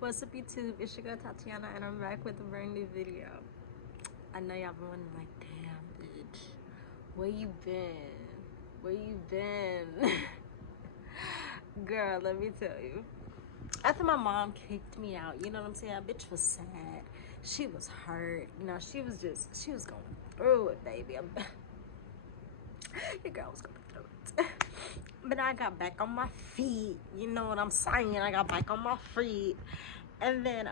What's up, YouTube? It's your girl Tatiana, and I'm back with a brand new video. I know y'all been wondering, like, damn, bitch, where you been? Where you been? Girl, let me tell you. After my mom kicked me out, you know what I'm saying? Bitch was sad. She was hurt. You know, she was going through it, baby. Your girl was going through it. But I got back on my feet. You know what I'm saying? I got back on my feet. And then,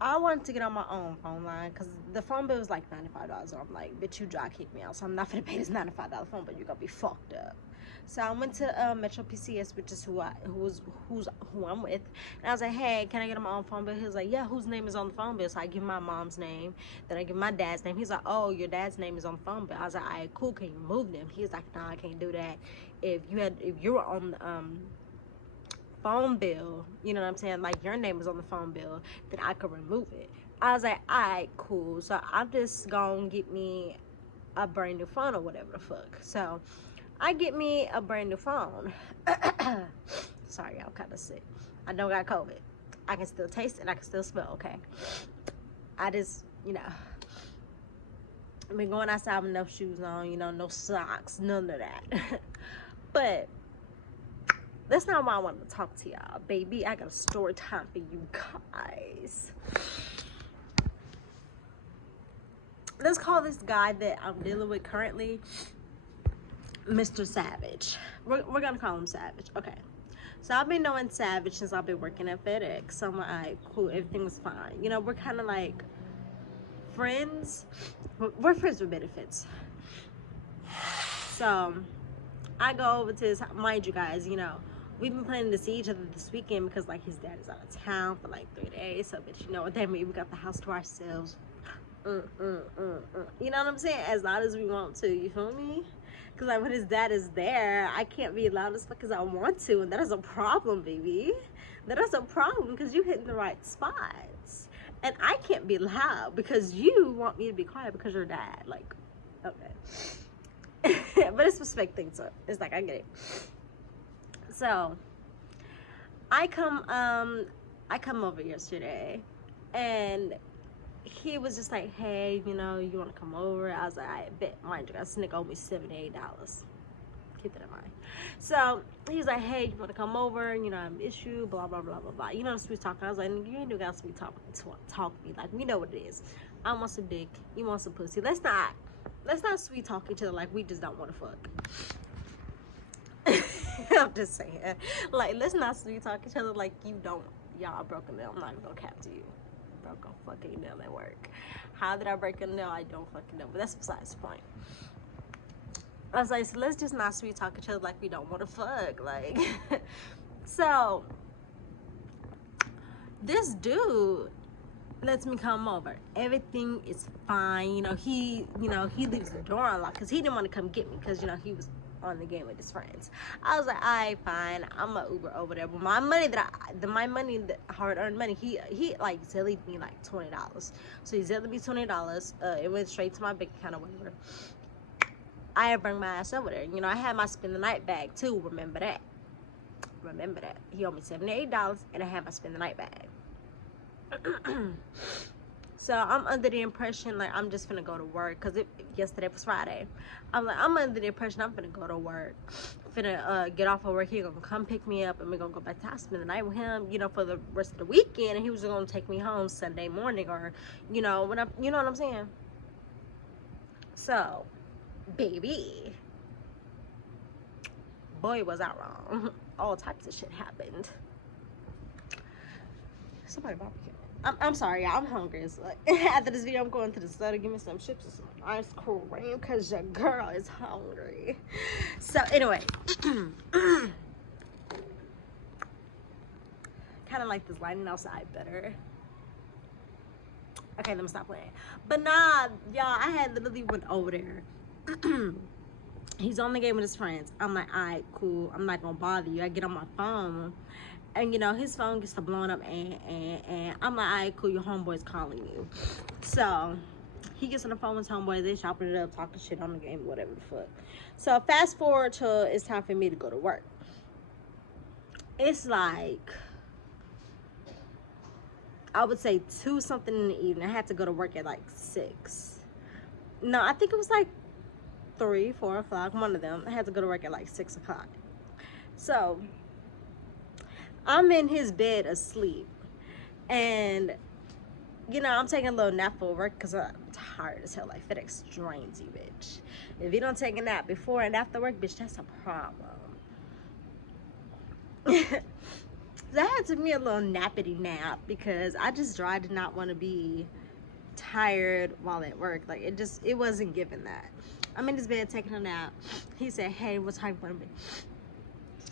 I wanted to get on my own phone line because the phone bill was like $95. And I'm like, bitch, you dry kicked me out, so I'm not gonna pay this $95 phone bill. You're gonna be fucked up. So I went to Metro PCS, which is who I'm with, and I was like, hey, can I get on my own phone bill? He was like, yeah, whose name is on the phone bill? So I give my mom's name, then I give my dad's name. He's like, oh, your dad's name is on the phone bill. I was like, all right, cool, can you remove them? He's like, no, I can't do that. If you were on the phone bill, you know what I'm saying, like your name is on the phone bill, then I could remove it. I was like, alright, cool. So I'm just gonna get me a brand new phone or whatever the fuck. So I get me a brand new phone. Sorry, I'm kind of sick. I don't got COVID. I can still taste it, I can still smell, okay? I just, you know, I've been going outside with no shoes on, you know, no socks, none of that. But that's not why I wanted to talk to y'all, baby. I got a story time for you guys. Let's call this guy that I'm dealing with currently Mr. Savage. We're gonna call him Savage. Okay. So I've been knowing Savage since I've been working at FedEx. So I'm like, all right, cool, everything was fine. You know, we're kind of like friends. We're friends with benefits. So I go over to his, mind you guys, you know, we've been planning to see each other this weekend because like his dad is out of town for like 3 days. So bitch, you know what that means? We got the house to ourselves. You know what I'm saying? As loud as we want to, you feel me? Because like when his dad is there, I can't be loud as fuck as I want to, and that is a problem, baby. That is a problem because you hitting the right spots, and I can't be loud because you want me to be quiet because you're dad. Like, okay. But it's respect thing, so it's like I get it. So I come over yesterday, and he was just like, hey, you know, you want to come over? I was like, I bet. Mind you, this nigga owed me $78. Keep that in mind. So he was like, hey, you want to come over? You know, I miss you, blah blah blah blah blah. You know, the sweet talk. I was like, you ain't no got sweet talk to me. Like, we know what it is. I want some dick, you want some pussy. Let's not sweet talk each other like we just don't want to fuck. I'm just saying, like, let's not sweet talk each other like you don't. Y'all broken nail. I'm not even gonna cap to you. Broke a fucking nail at work. How did I break a nail? I don't fucking know. But that's besides the point. I was like, so let's just not sweet talk each other like we don't want to fuck. Like, so this dude lets me come over. Everything is fine. You know, he leaves the door unlocked because he didn't want to come get me because, you know, he was on the game with his friends. I was like, all right, fine, I'm a Uber over there. But my money hard-earned money, he like zillied me like $20. So he zilled me $20. It went straight to my bank account or whatever. I bring my ass over there. You know, I had my spend the night bag too. Remember that. He owed me $78, and I had my spend the night bag. So I'm under the impression like I'm just gonna go to work because yesterday was Friday. I'm under the impression I'm gonna go to work, get off of work. He gonna come pick me up and we're gonna go back to house, spend the night with him, you know, for the rest of the weekend. And he was gonna take me home Sunday morning, or you know, you know what I'm saying. So, baby, boy, was I wrong. All types of shit happened. Somebody barbecue. I'm sorry, y'all. I'm hungry. So, after this video, I'm going to the store to give me some chips and some ice cream because your girl is hungry. So, anyway. Kind of like this lighting outside better. Okay, let me stop playing. But nah, y'all, I had literally went over there. He's on the game with his friends. I'm like, all right, cool. I'm not going to bother you. I get on my phone. And, you know, his phone gets to blowing up, and I'm like, all right, cool, your homeboy's calling you. So, he gets on the phone with his homeboy, they chopping it up, talking shit on the game, whatever the fuck. So, fast forward to it's time for me to go to work. It's like, I would say 2 something in the evening. I had to go to work at like 6. No, I think it was like 3, 4 o'clock, one of them. I had to go to work at like 6 o'clock. So I'm in his bed asleep, and you know, I'm taking a little nap for work because I'm tired as hell. Like, FedEx drains you, bitch. If you don't take a nap before and after work, bitch, that's a problem. So I had to me a little nappity nap because I did not want to be tired while at work. Like, it wasn't given that. I'm in his bed taking a nap. He said, hey, what time you want me?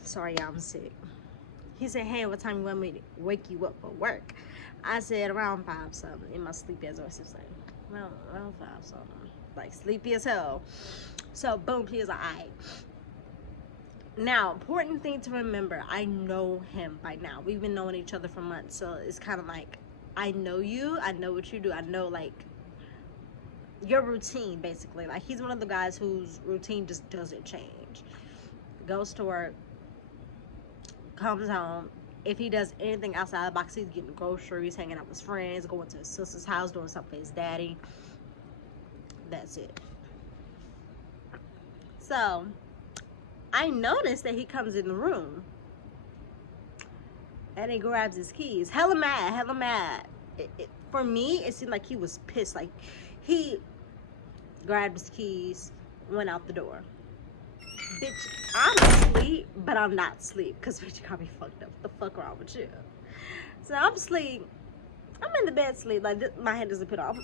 Sorry, I'm sick. He said, hey, what time you want me to wake you up for work? I said around 5 something in my sleepy ass voice. It's like, well, around 5 something. Like, sleepy as hell. So, boom, he was like, alright. Now, important thing to remember, I know him by now. We've been knowing each other for months. So, it's kind of like, I know you. I know what you do. I know, like, your routine, basically. Like, he's one of the guys whose routine just doesn't change. Goes to work, comes home. If he does anything outside the box, he's getting groceries, hanging out with his friends, going to his sister's house, doing something for his daddy. That's it. So, I noticed that he comes in the room and he grabs his keys. Hella mad, hella mad. For me, it seemed like he was pissed. Like, he grabbed his keys, went out the door. Bitch, I'm asleep, but I'm not asleep. Because, bitch, you got me fucked up. What the fuck wrong with you? So, I'm asleep. I'm in the bed asleep. Like, my head doesn't put off.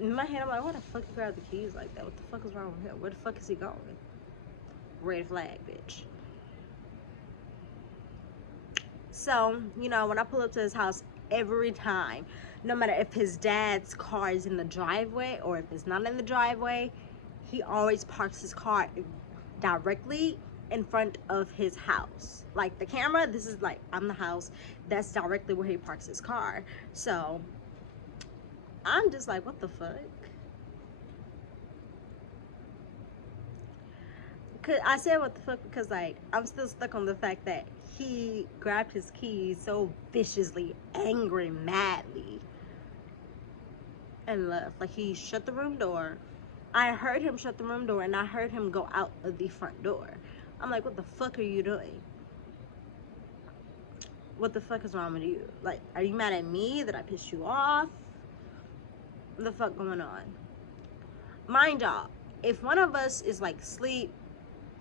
In my head, I'm like, why the fuck you grab the keys like that? What the fuck is wrong with him? Where the fuck is he going? Red flag, bitch. So, you know, when I pull up to his house, every time, no matter if his dad's car is in the driveway or if it's not in the driveway, he always parks his car directly in front of his house. Like, the camera, this is like, I'm the house, that's directly where he parks his car. So, I'm just like, what the fuck? I said what the fuck because, like, I'm still stuck on the fact that he grabbed his keys so viciously, angry, madly, and left. Like, he shut the room door. I heard him shut the room door, and I heard him go out of the front door. I'm like, what the fuck are you doing? What the fuck is wrong with you? Like, are you mad at me that I pissed you off? What the fuck going on? Mind y'all, if one of us is like sleep,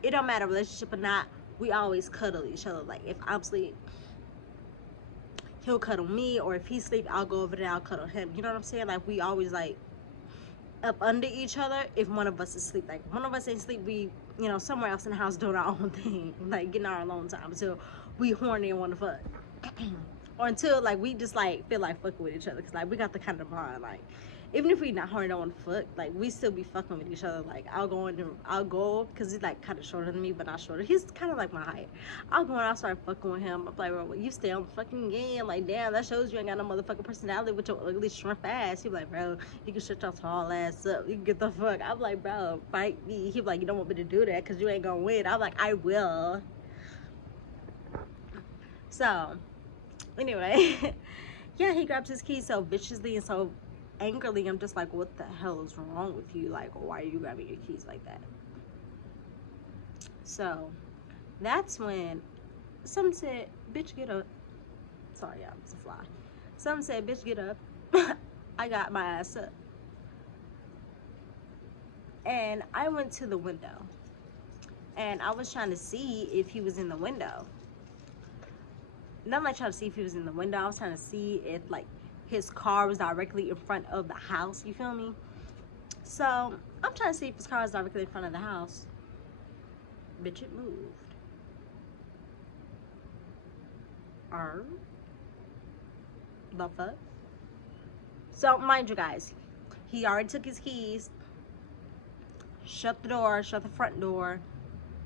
it don't matter relationship or not, we always cuddle each other. Like, if I'm asleep, he'll cuddle me, or if he's asleep, I'll go over there, I'll cuddle him. You know what I'm saying? Like, we always like up under each other if one of us is asleep. Like, if one of us ain't asleep, we, you know, somewhere else in the house doing our own thing, like getting our alone time until we horny and want to fuck. Or until, like, we just like feel like fucking with each other, because like we got the kind of bond, like, even if we not horny, don't want to fuck, like, we still be fucking with each other. Like, I'll go, because he's like kind of shorter than me, but not shorter. He's kind of like my height. I'll go and I'll start fucking with him. I'm like, bro, you stay on the fucking game. Like, damn, that shows you ain't got no motherfucking personality with your ugly shrimp ass. He be like, bro, you can shut your tall ass up. You can get the fuck. I'm like, bro, fight me. He be like, you don't want me to do that because you ain't gonna win. I'm like, I will. So, anyway, yeah, he grabs his keys so viciously and so angrily. I'm just like, what the hell is wrong with you? Like, why are you grabbing your keys like that? So that's when some said, bitch, get up. Sorry, y'all, it's a fly. Some said, bitch, get up. I got my ass up, and I went to the window, and I was trying to see if he was in the window. Not like trying to see if he was in the window, I was trying to see if, like, his car was directly in front of the house, you feel me? So, I'm trying to see if his car is directly in front of the house. Bitch, it moved. The fuck? So, mind you guys, he already took his keys, shut the door, shut the front door.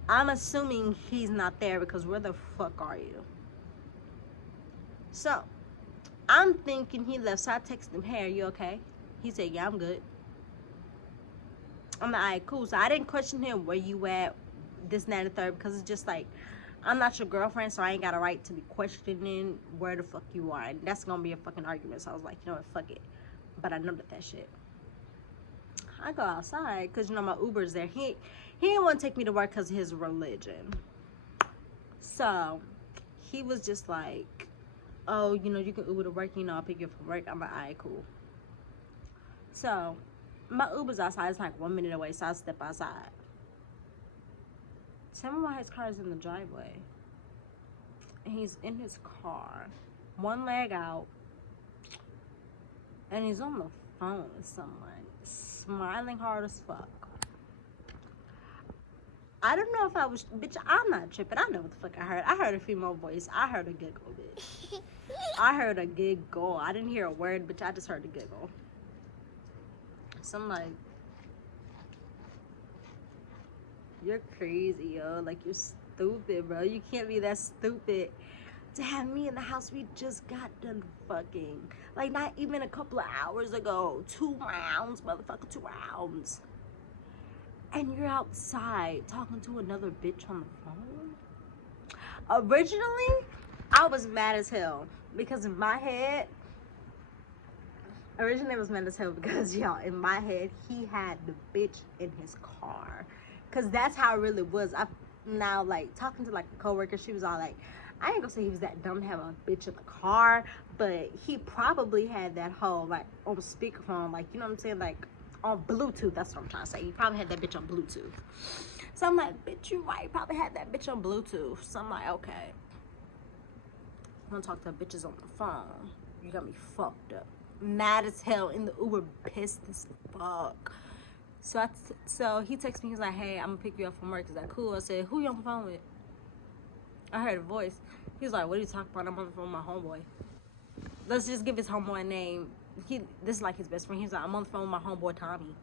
I'm assuming he's not there because where the fuck are you? So, I'm thinking he left, so I texted him, hey, are you okay? He said, yeah, I'm good. I'm like, alright, cool. So I didn't question him, where you at, this, and that, and the third, because it's just like, I'm not your girlfriend, so I ain't got a right to be questioning where the fuck you are. And that's gonna be a fucking argument. So I was like, you know what, fuck it. But I know that shit. I go outside because, you know, my Uber's there. He didn't want to take me to work because of his religion. So he was just like, oh, you know, you can Uber to work, you know, I'll pick you up from work. I'm like, all right, cool. So my Uber's outside. It's like 1 minute away, so I step outside. Tell me why his car is in the driveway. And he's in his car, one leg out, and he's on the phone with someone, smiling hard as fuck. I don't know if I was, bitch, I'm not tripping. I know what the fuck I heard. I heard a female voice. I heard a giggle, bitch. I heard a giggle. I didn't hear a word, bitch. I just heard a giggle. So I'm like, you're crazy, yo. Like, you're stupid, bro. You can't be that stupid to have me in the house. We just got done fucking. Like, not even a couple of hours ago. 2 rounds, motherfucker, 2 rounds. And you're outside talking to another bitch on the phone? Originally, I was mad as hell. Because in my head, originally I was mad as hell because, y'all, in my head, he had the bitch in his car. Because that's how it really was. I now, like, talking to, like, a coworker, she was all like, I ain't gonna say he was that dumb to have a bitch in the car, but he probably had that whole, like, on speakerphone, like, you know what I'm saying, like, on Bluetooth. That's what I'm trying to say. He probably had that bitch on Bluetooth. So I'm like, bitch, you right. Probably had that bitch on Bluetooth. So I'm like, okay. I'm gonna talk to bitches on the phone. You got me fucked up. Mad as hell in the Uber, pissed as fuck. So he texts me, he's like, hey, I'm gonna pick you up from work. Is that cool? I said, who you on the phone with? I heard a voice. He was like, what are you talking about? I'm on the phone with my homeboy. Let's just give his homeboy a name. This is like his best friend. He's like, I'm on the phone with my homeboy Tommy.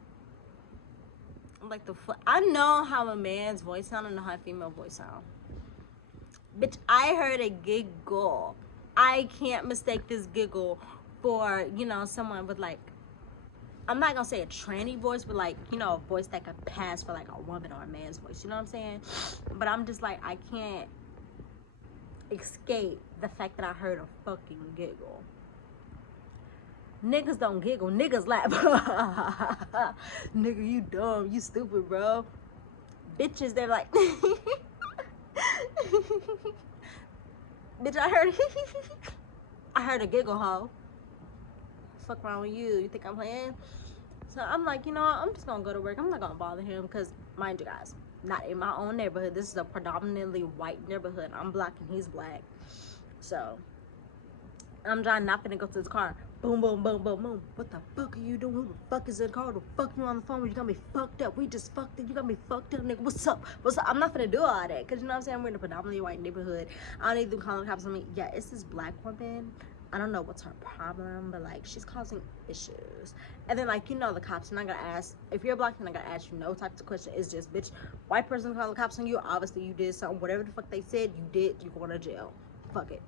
I'm like, the fuck? I know how a man's voice sound. I know how a female voice sound. Bitch, I heard a giggle. I can't mistake this giggle for, you know, someone with, like, I'm not gonna say a tranny voice, but, like, you know, a voice that could pass for, like, a woman or a man's voice. You know what I'm saying? But I'm just like, I can't escape the fact that I heard a fucking giggle. Niggas don't giggle, niggas laugh. Nigga, you dumb, you stupid, bro. Bitches, they're like, bitch, I heard a giggle, hoe. Fuck wrong with you? You think I'm playing? So I'm like, you know what? I'm just gonna go to work. I'm not gonna bother him because, mind you guys, not in my own neighborhood. This is a predominantly white neighborhood. I'm black and he's black. So I'm trying not to go to his car. Boom, boom, boom, boom, boom. What the fuck are you doing? Who the fuck is in the car? Who the fuck you on the phone with? You got me fucked up. We just fucked up. You got me fucked up, nigga. What's up? What's up? I'm not gonna do all that. Cause you know what I'm saying? We're in a predominantly white neighborhood. I don't even call the cops on me. Yeah, it's this black woman. I don't know what's her problem, but like she's causing issues. And then like, you know, the cops are not gonna ask, if you're black, they're not gonna ask you no type of question. It's just, bitch, white person call the cops on you. Obviously you did something. Whatever the fuck they said, you did. You going to jail. Fuck it.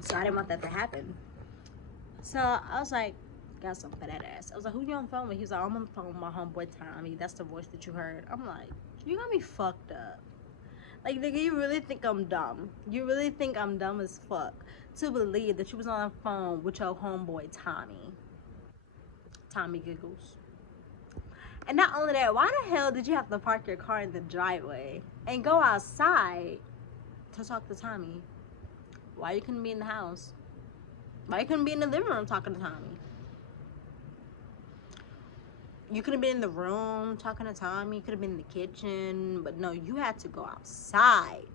So I didn't want that to happen. So I was like, got some fat ass. I was like, who you on the phone with? He was like, I'm on the phone with my homeboy Tommy. That's the voice that you heard. I'm like, you got me fucked up. Like, nigga, you really think I'm dumb? You really think I'm dumb as fuck to believe that you was on the phone with your homeboy Tommy? Tommy giggles. And not only that, why the hell did you have to park your car in the driveway and go outside to talk to Tommy? Why you couldn't be in the house? Why you couldn't be in the living room talking to Tommy? You could have been in the room talking to Tommy. You could have been in the kitchen. But no, you had to go outside.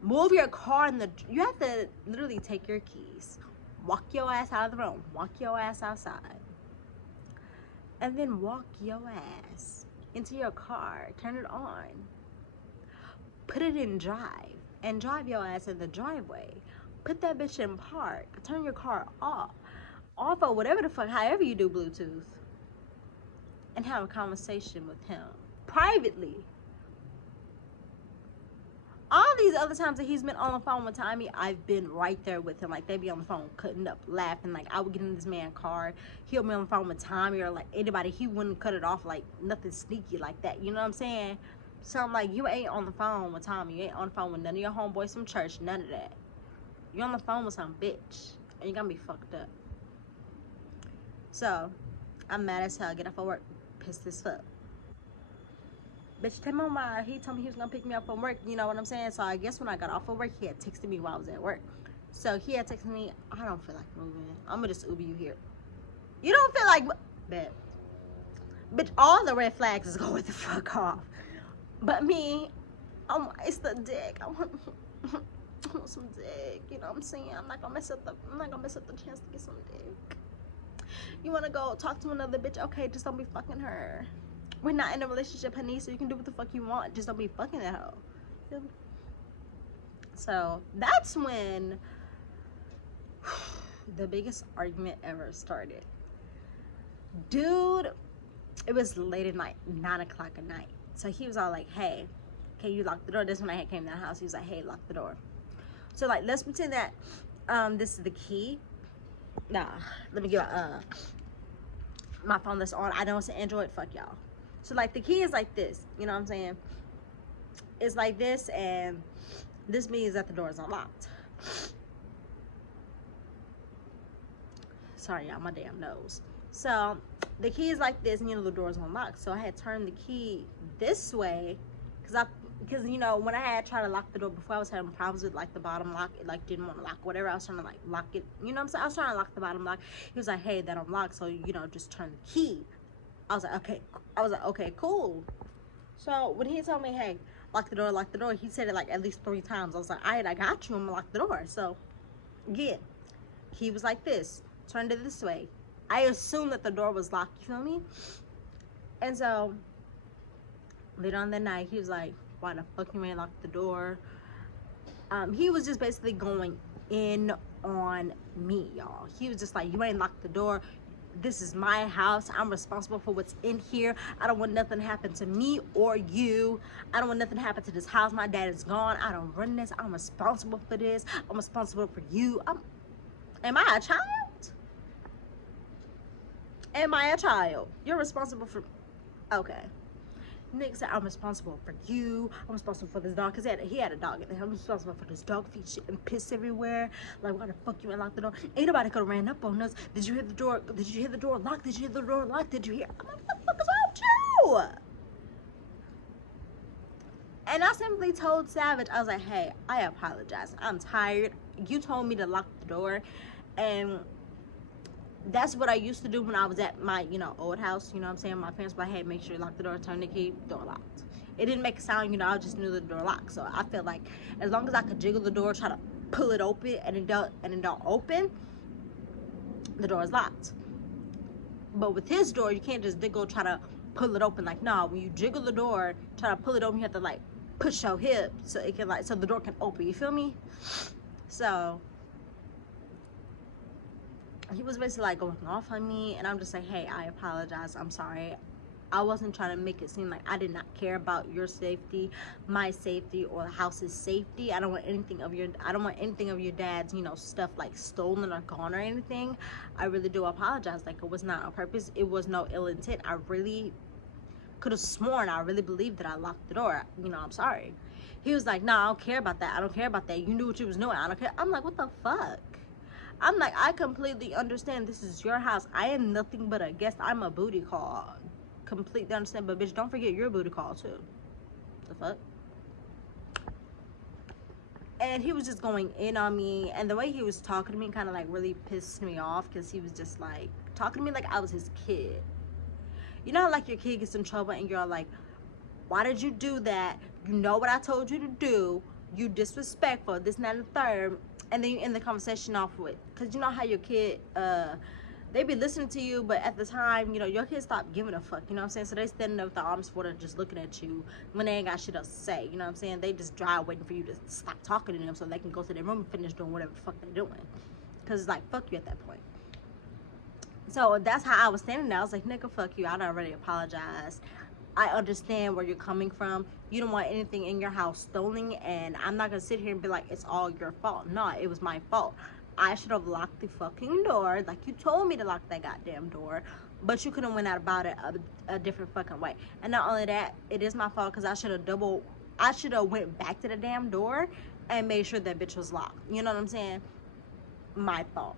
Move your car in the... You have to literally take your keys. Walk your ass out of the room. Walk your ass outside. And then walk your ass into your car. Turn it on. Put it in drive. And drive your ass in the driveway. Put that bitch in park. Turn your car off. Off or whatever the fuck, however you do Bluetooth. And have a conversation with him. Privately. All these other times that he's been on the phone with Tommy, I've been right there with him. Like, they be on the phone cutting up, laughing. Like, I would get in this man's car. He'll be on the phone with Tommy or, like, anybody. He wouldn't cut it off, like, nothing sneaky like that. You know what I'm saying? So I'm like, you ain't on the phone with Tommy. You ain't on the phone with none of your homeboys from church. None of that. You're on the phone with some bitch. And you're gonna be fucked up. So, I'm mad as hell. Get off of work. Pissed as fuck. Bitch, tell my mom. He told me he was gonna pick me up from work. You know what I'm saying? So, I guess when I got off of work, he had texted me while I was at work. So, he had texted me, I don't feel like moving. I'm gonna just Uber you here. You don't feel like... Bet. Bitch, all the red flags is going the fuck off. But me, it's the dick. I want some dick. You know what I'm saying? I'm not gonna mess up the chance to get some dick. You wanna go talk to another bitch? Okay, just don't be fucking her. We're not in a relationship, honey, so you can do what the fuck you want. Just don't be fucking that hoe. Feel me? So that's when the biggest argument ever started. Dude, it was late at night, 9 o'clock at night. So he was all like, hey, can you lock the door? This when I came to the house, he was like, hey, lock the door. So like, let's pretend that this is the key. Nah, let me get my phone that's on. I know it's an Android, fuck y'all. So like, the key is like this, you know what I'm saying? It's like this, and this means that the door is unlocked. Sorry y'all, my damn nose. So the key is like this, and you know the door is unlocked. So I had turned the key this way, because you know when I had tried to lock the door before, I was having problems with like the bottom lock. It like didn't want to lock, whatever. I was trying to like lock it. You know what I'm saying? I was trying to lock the bottom lock. He was like, hey, that unlocked, so you know just turn the key. I was like, okay. I was like, okay, cool. So when he told me, hey, lock the door, he said it like at least 3 times. I was like, all right, I got you. I'm gonna lock the door. So again, he was like this, turned it this way. I assumed that the door was locked, you feel me? And so, later on that night, he was like, why the fuck you ain't locked the door? He was just basically going in on me, y'all. He was just like, you ain't locked the door. This is my house. I'm responsible for what's in here. I don't want nothing to happen to me or you. I don't want nothing to happen to this house. My dad is gone. I don't run this. I'm responsible for this. I'm responsible for you. Am I a child? Am I a child? You're responsible for... Okay. Nick said, I'm responsible for you. I'm responsible for this dog. Because he had a dog in there. I'm responsible for this dog feet shit and piss everywhere. Like, why the fuck you ain't locked the door? Ain't nobody could have ran up on us. Did you hear the door? Did you hear the door locked? Did you hear the door locked? Did you hear? I'm like, what the fuck is wrong with you? And I simply told Savage, I was like, hey, I apologize. I'm tired. You told me to lock the door. And... that's what I used to do when I was at my, you know, old house. You know what I'm saying? My parents were like, hey, make sure you lock the door, turn the key, door locked. It didn't make a sound, you know, I just knew the door locked. So I felt like as long as I could jiggle the door, try to pull it open, and it don't open, the door is locked. But with his door, you can't just jiggle, try to pull it open. Like, no, when you jiggle the door, try to pull it open, you have to like push your hip so it can like, so the door can open. You feel me? So he was basically like going off on me, and I'm just like, hey, I apologize, I'm sorry. I wasn't trying to make it seem like I did not care about your safety, my safety, or the house's safety. I don't want anything of your dad's, you know, stuff like stolen or gone or anything. I really do apologize. Like, it was not on purpose. It was no ill intent. I really could have sworn, I really believed that I locked the door. You know, I'm sorry. He was like, no, I don't care about that. I don't care about that. You knew what you was doing. I don't care. I'm like, what the fuck? I'm like, I completely understand this is your house. I am nothing but a guest. I'm a booty call. Completely understand. But bitch, don't forget your booty call too. The fuck? And he was just going in on me. And the way he was talking to me kind of like really pissed me off. Because he was just like talking to me like I was his kid. You know how like your kid gets in trouble and you're like, why did you do that? You know what I told you to do. You disrespectful. This, and that, and the third. And then you end the conversation off with, because you know how your kid, they be listening to you, but at the time, you know, your kids stop giving a fuck, you know what I'm saying? So they standing there with their arms folded, just looking at you when they ain't got shit else to say, you know what I'm saying? They just dry waiting for you to stop talking to them so they can go to their room and finish doing whatever the fuck they're doing. Because it's like, fuck you at that point. So that's how I was standing there. I was like, nigga, fuck you. I already apologized. I understand where you're coming from. You don't want anything in your house stolen, and I'm not gonna sit here and be like, it's all your fault. No, it was my fault. I should have locked the fucking door like you told me to lock that goddamn door. but you could have went out about it a different fucking way. And not only that, it is my fault because I should have went back to the damn door and made sure that bitch was locked. You know what I'm saying? My fault.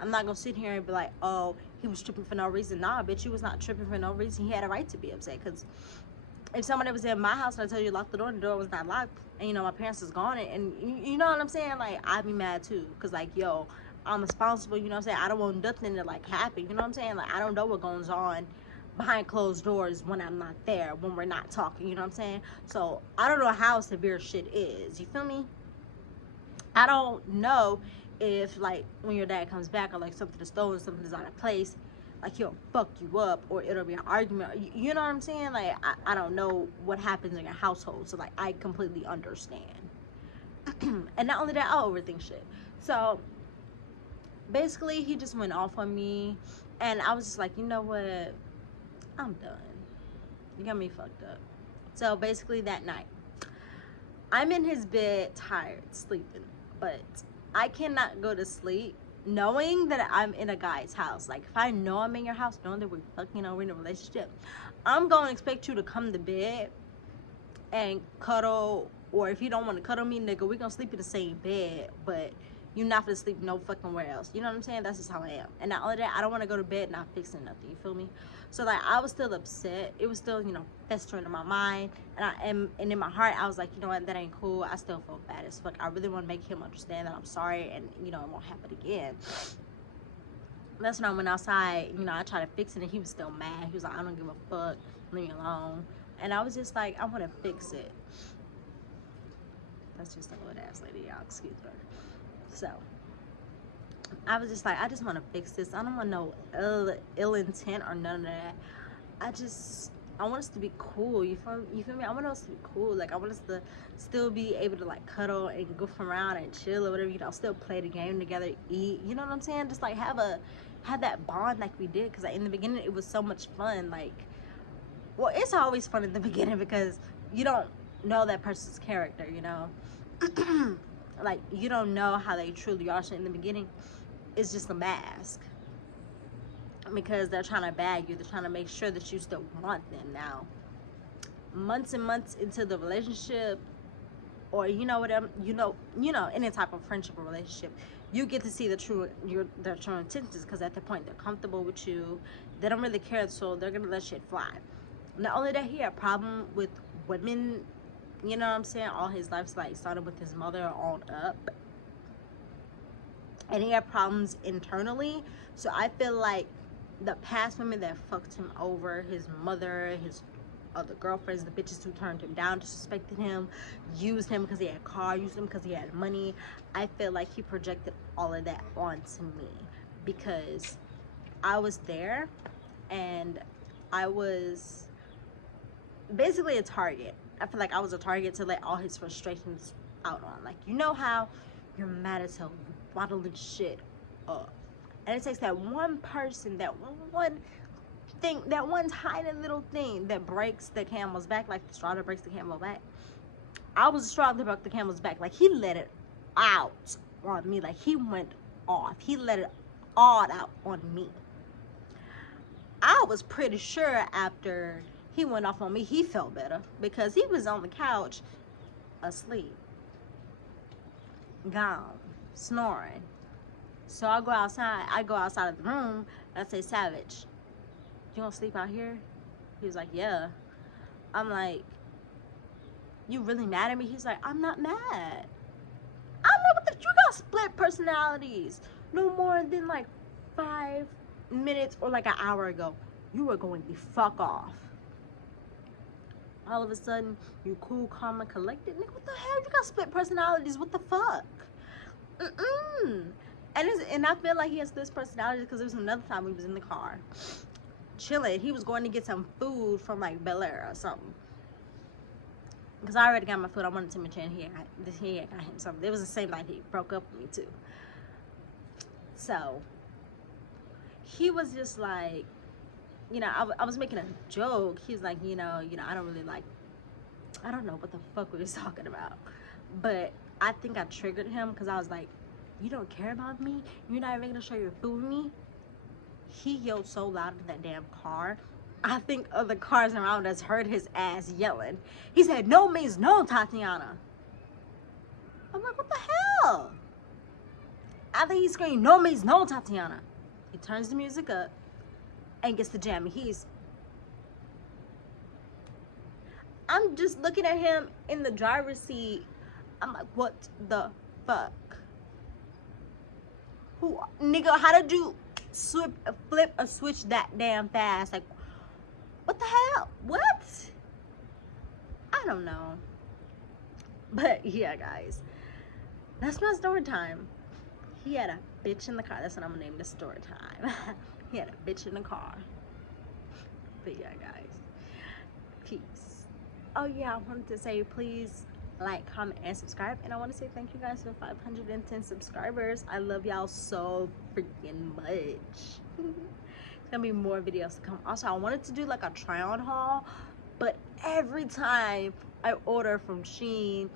I'm not gonna sit here and be like, oh, he was tripping for no reason. Nah, bitch, he was not tripping for no reason. He had a right to be upset, because if somebody was in my house and I tell you to lock the door and the door was not locked, and you know my parents was gone, and you know what I'm saying, like, I'd be mad too, because like, yo, I'm responsible, you know what I'm saying, I don't want nothing to like happen, you know what I'm saying, like, I don't know what goes on behind closed doors when I'm not there, when we're not talking, you know what I'm saying. So I don't know how severe shit is, you feel me? I don't know if like when your dad comes back or like something is stolen, something is out of place, like he'll fuck you up or it'll be an argument. You know what I'm saying? Like I don't know what happens in your household, so like I completely understand. And not only that, I overthink shit. So basically, he just went off on me, and I was just like, you know what? I'm done. You got me fucked up. So basically, that night, I'm in his bed, tired, sleeping, but I cannot go to sleep knowing that I'm in a guy's house. Like, if I know I'm in your house, knowing that we're fucking over in a relationship, I'm going to expect you to come to bed and cuddle, or if you don't want to cuddle me, nigga, we gonna sleep in the same bed, but you're not gonna sleep no fucking where else. You know what I'm saying? That's just how I am. And not only that, I don't want to go to bed not fixing nothing. You feel me? So like, I was still upset. It was still, you know, festering in my mind, and in my heart, I was like, you know what, that ain't cool. I still feel bad as fuck. I really want to make him understand that I'm sorry, and you know, it won't happen again. That's when I went outside. You know, I tried to fix it, and he was still mad. He was like, I don't give a fuck. Leave me alone. And I was just like, I want to fix it. That's just a old ass lady, y'all. Excuse her. So I was just like, I just want to fix this. I don't want no ill intent or none of that. I want us to be cool. You feel me? I want us to be cool. Like, I want us to still be able to like cuddle and goof around and chill or whatever, you know, still play the game together, eat, you know what I'm saying? Just like have that bond like we did, because like, in the beginning it was so much fun. Like, well, it's always fun in the beginning because you don't know that person's character, you know. Like, you don't know how they truly are. So in the beginning, it's just a mask, because they're trying to bag you. They're trying to make sure that you still want them. Now, months and months into the relationship, or you know whatever, you know any type of friendship or relationship, you get to see their true intentions, because at that point they're comfortable with you. They don't really care, so they're gonna let shit fly. Not only that, he had a problem with women. You know what I'm saying? All his life, like, started with his mother on up. And he had problems internally. So I feel like the past women that fucked him over, his mother, his other girlfriends, the bitches who turned him down, disrespected him, used him because he had a car, used him because he had money, I feel like he projected all of that onto me, because I was there and I was basically a target. I feel like I was a target to let all his frustrations out on. Like, you know how you're mad as hell, you bottling shit up, and it takes that one person, that one thing, that one tiny little thing that breaks the camel's back, like the straw that breaks the camel's back. I was the straw that broke the camel's back. Like, he let it out on me. Like, he went off. He let it all out on me. I was pretty sure after he went off on me, he felt better, because he was on the couch asleep, gone, snoring. So I go outside of the room, and I say, Savage, you gonna sleep out here? He was like, yeah. I'm like, you really mad at me? He's like, I'm not mad. I'm like, what the, you got split personalities. No more than like 5 minutes or like an hour ago, you were going the fuck off. All of a sudden, you cool, calm, and collected. Nigga, what the hell? You got split personalities. What the fuck? And I feel like he has split personalities because there was another time we was in the car, chilling. He was going to get some food from like Bel Air or something. Because I already got my food. I wanted to mention he had got him something. It was the same night he broke up with me too. So he was just like, you know, I was making a joke. He was like, you know, I don't really like, I don't know what the fuck we was talking about. But I think I triggered him because I was like, you don't care about me? You're not even gonna share your food with me? He yelled so loud in that damn car. I think other cars around us heard his ass yelling. He said, "No means no, Tatiana." I'm like, what the hell? I think he screamed, "No means no, Tatiana." He turns the music up and gets to jamming. I'm just looking at him in the driver's seat. I'm like, what the fuck? Who, nigga, how did you flip a switch that damn fast? Like, what the hell? What? I don't know. But yeah, guys, that's my story time. He had a bitch in the car. That's what I'm gonna name the story time. He had a bitch in the car. But yeah, guys, peace. Oh yeah, I wanted to say, please like, comment, and subscribe. And I want to say thank you guys for 510 subscribers. I love y'all so freaking much. There's gonna be more videos to come. Also, I wanted to do like a try on haul, but every time I order from Shein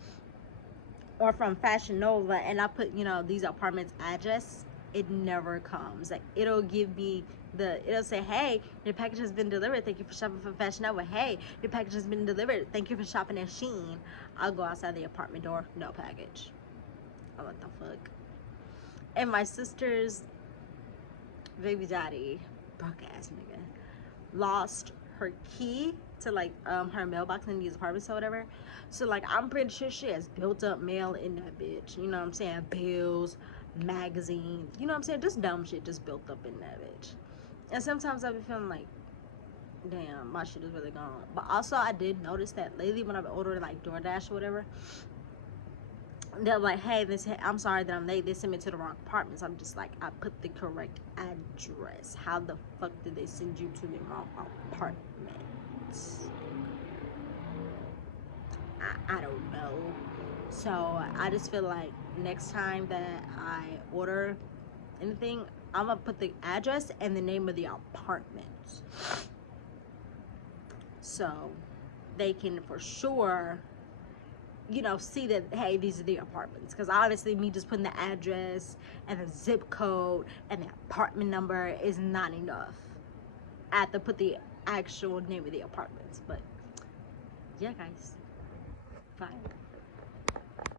or from Fashion Nova and I put, you know, these apartments address, it never comes. Like, it'll give me it'll say, "Hey, your package has been delivered. Thank you for shopping from Fashion Nova." "Hey, your package has been delivered. Thank you for shopping at Shein." I'll go outside the apartment door, no package. Oh, what the fuck? And my sister's baby daddy, broke ass nigga, lost her key to like her mailbox in these apartments or whatever. So like, I'm pretty sure she has built up mail in that bitch. You know what I'm saying? Bills, magazines, you know what I'm saying? Just dumb shit just built up in that bitch. And sometimes I be feeling like, damn, my shit is really gone. But also, I did notice that lately when I've ordered like DoorDash or whatever, they're like, "Hey, I'm sorry that I'm late. They sent me to the wrong apartments." I'm just like, I put the correct address. How the fuck did they send you to the wrong apartment? I don't know. So I just feel like next time that I order anything, I'm gonna put the address and the name of the apartment, so they can for sure, you know, see that, hey, these are the apartments. Because honestly, me just putting the address and the zip code and the apartment number is not enough. I have to put the actual name of the apartments. But yeah, guys, bye.